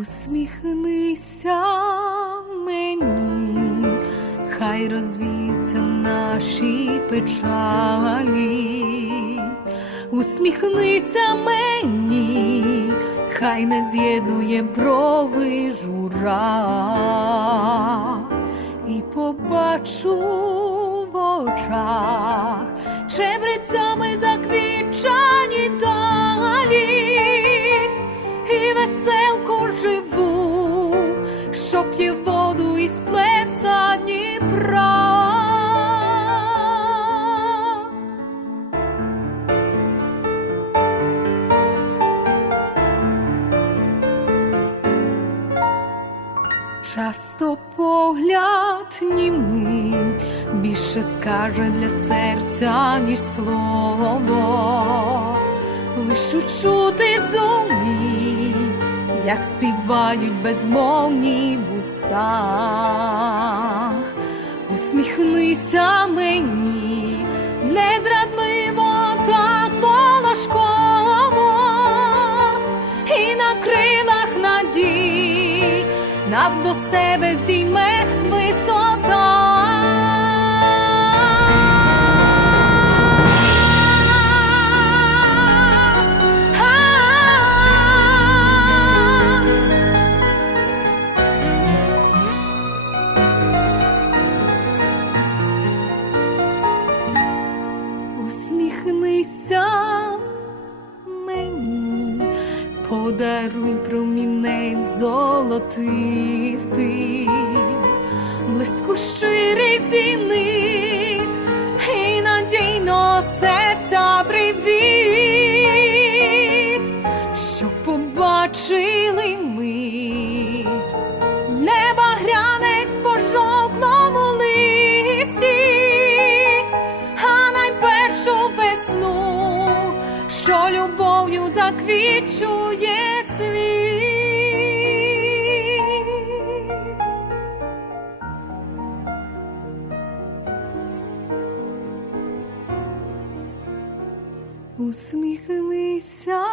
Усміхнися мені, хай розвіються наші печалі. Усміхнися мені, хай не з'єднує брови жура, і побачу в очах чебрецями заквічані Часто погляд німий більше скаже для серця, ніж слово, лишу чути зумій, як співають безмовні вуста. Усміхнися нас до себе здійме висота. Усміхнися мені, подаруй промінець золотистий, блиску щирих зіниць і надійно серця привіт, щоб побачили ми неба грянець по жовклому листі, а найпершу весну, що любов'ю заквічує цвіт. Усміхнися